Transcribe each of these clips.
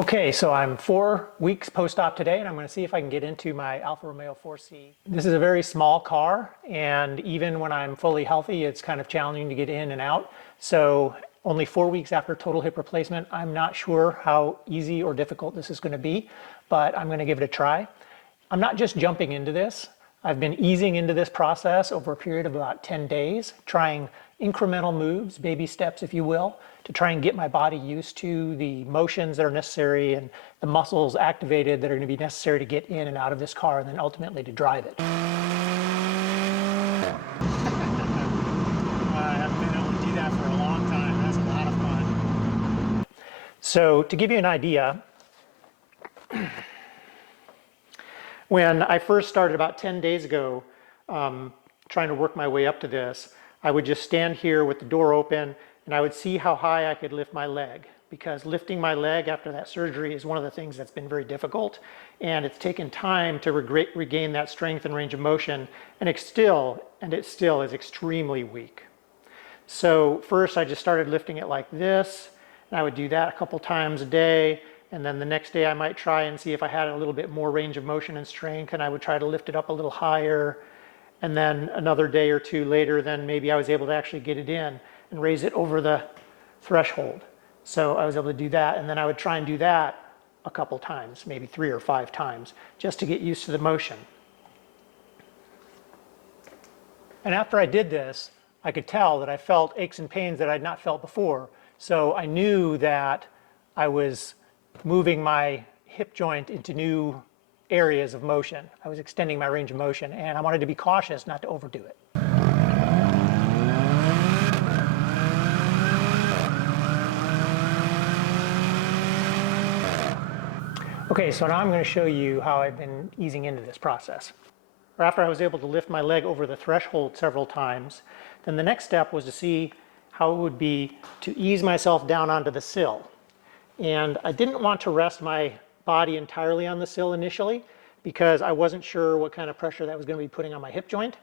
Okay, so I'm 4 weeks post-op today, and I'm going to see if I can get into my Alfa Romeo 4C. This is a very small car, and even when I'm fully healthy, it's kind of challenging to get in and out. So only 4 weeks after total hip replacement, I'm not sure how easy or difficult this is going to be, but I'm going to give it a try. I'm not just jumping into this. I've been easing into this process over a period of about 10 days, trying incremental moves, baby steps if you will, to try and get my body used to the motions that are necessary and the muscles activated that are going to be necessary to get in and out of this car and then ultimately to drive it. I haven't been able to do that for a long time. That's a lot of fun. So to give you an idea, when I first started about 10 days ago trying to work my way up to this, I would just stand here with the door open and I would see how high I could lift my leg, because lifting my leg after that surgery is one of the things that's been very difficult, and it's taken time to regain that strength and range of motion, and it still is extremely weak. So first I just started lifting it like this, and I would do that a couple times a day. And then the next day I might try and see if I had a little bit more range of motion and strength, and I would try to lift it up a little higher. And then another day or two later, then maybe I was able to actually get it in and raise it over the threshold. So I was able to do that, and then I would try and do that a couple times, maybe 3 or 5 times, just to get used to the motion. And after I did this, I could tell that I felt aches and pains that I'd not felt before. So I knew that I was moving my hip joint into new areas of motion. I was extending my range of motion, and I wanted to be cautious not to overdo it. Okay, so now I'm going to show you how I've been easing into this process. After I was able to lift my leg over the threshold several times, then the next step was to see how it would be to ease myself down onto the sill. And I didn't want to rest my body entirely on the sill initially because I wasn't sure what kind of pressure that was going to be putting on my hip joint.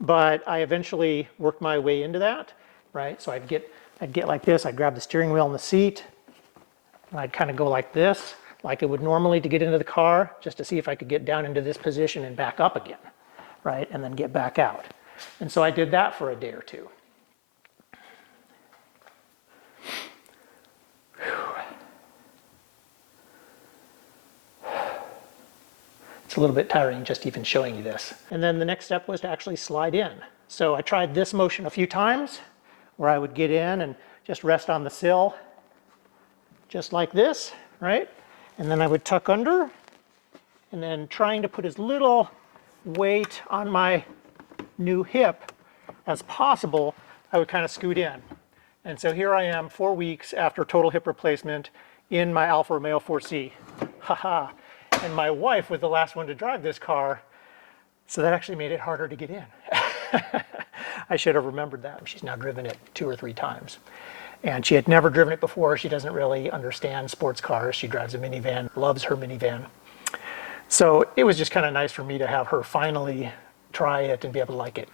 But I eventually worked my way into that, right? So I'd get like this. I'd grab the steering wheel and the seat, and I'd kind of go like this, like it would normally to get into the car, just to see if I could get down into this position and back up again, right? And then get back out. And so I did that for a day or two. It's a little bit tiring just even showing you this. And then the next step was to actually slide in. So I tried this motion a few times where I would get in and just rest on the sill, just like this, right? And then I would tuck under, and then trying to put as little weight on my new hip as possible, I would kind of scoot in. And so here I am 4 weeks after total hip replacement in my Alfa Romeo 4C. Haha. And my wife was the last one to drive this car, so that actually made it harder to get in. I should have remembered that. She's now driven it 2 or 3 times. And she had never driven it before. She doesn't really understand sports cars. She drives a minivan, loves her minivan. So it was just kind of nice for me to have her finally try it and be able to like it.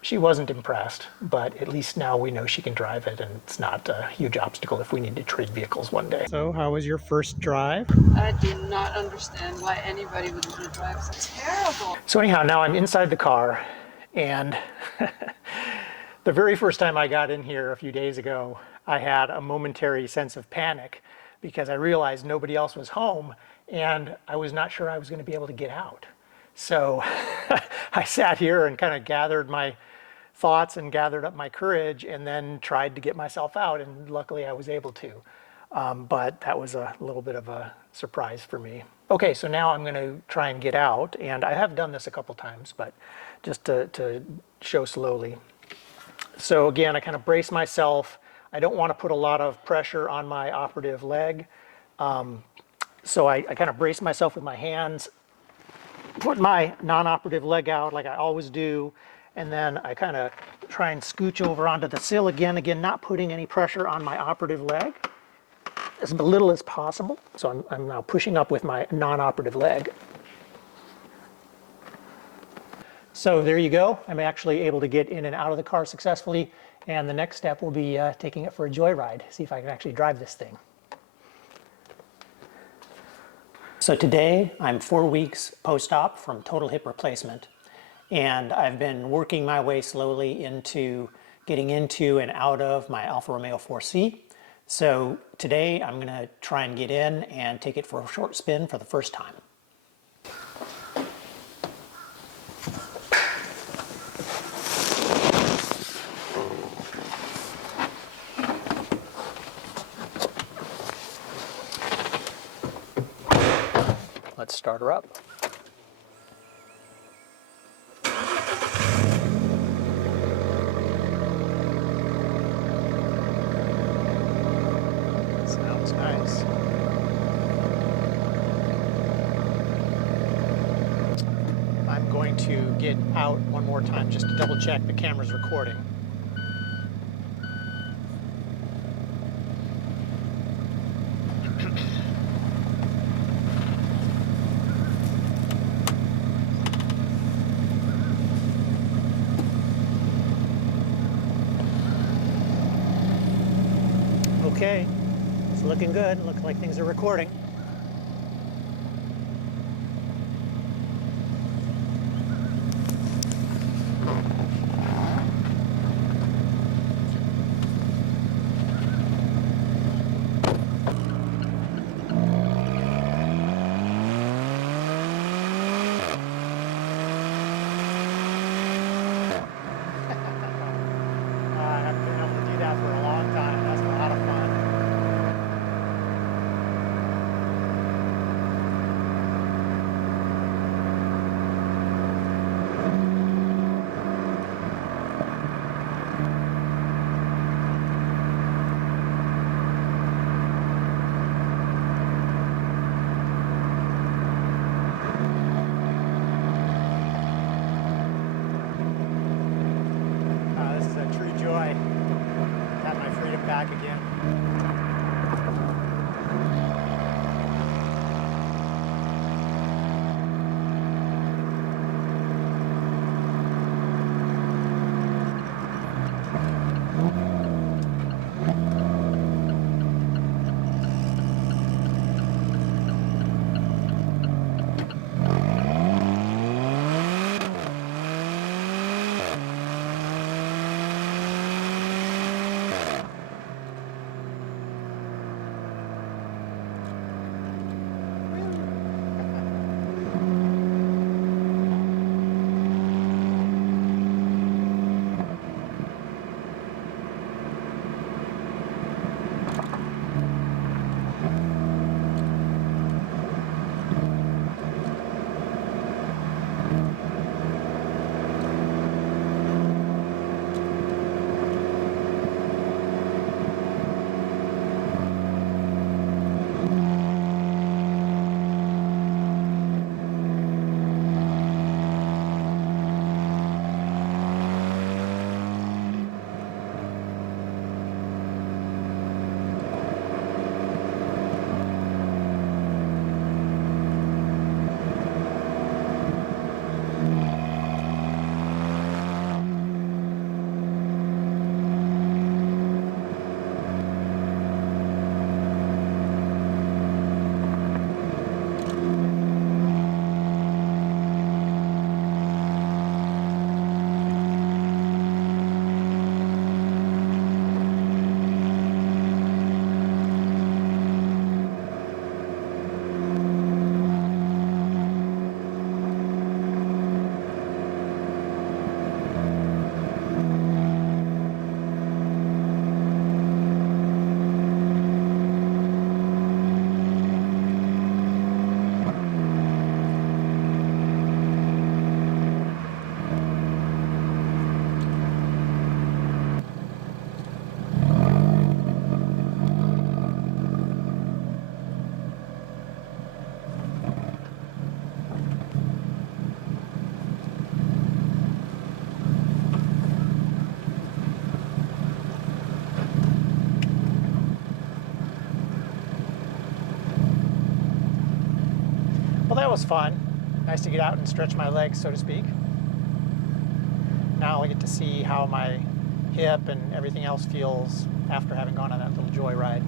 She wasn't impressed, but at least now we know she can drive it, and it's not a huge obstacle if we need to trade vehicles one day. So how was your first drive? I do not understand why anybody would want to drive so terrible. So anyhow, now I'm inside the car, and the very first time I got in here a few days ago, I had a momentary sense of panic because I realized nobody else was home, and I was not sure I was going to be able to get out. So I sat here and kind of gathered my thoughts and gathered up my courage and then tried to get myself out, and luckily I was able to. But that was a little bit of a surprise for me. Okay, so now I'm going to try and get out, and I have done this a couple times, but just to show slowly. So again, I kind of brace myself. I don't want to put a lot of pressure on my operative leg. So I kind of brace myself with my hands, put my non-operative leg out like I always do, and then I kind of try and scooch over onto the sill again, not putting any pressure on my operative leg, as little as possible. So I'm now pushing up with my non-operative leg. So there you go. I'm actually able to get in and out of the car successfully, and the next step will be taking it for a joyride, see if I can actually drive this thing. So today I'm 4 weeks post-op from total hip replacement, and I've been working my way slowly into getting into and out of my Alfa Romeo 4C. So today I'm going to try and get in and take it for a short spin for the first time. Let's start her up. Sounds nice. I'm going to get out one more time just to double check the camera's recording. Okay, it's looking good. Looks like things are recording. I haven't been able to do that for a long time. That's a lot of fun. This is a true joy. Have my freedom back again. Well, that was fun. Nice to get out and stretch my legs, so to speak. Now I get to see how my hip and everything else feels after having gone on that little joyride.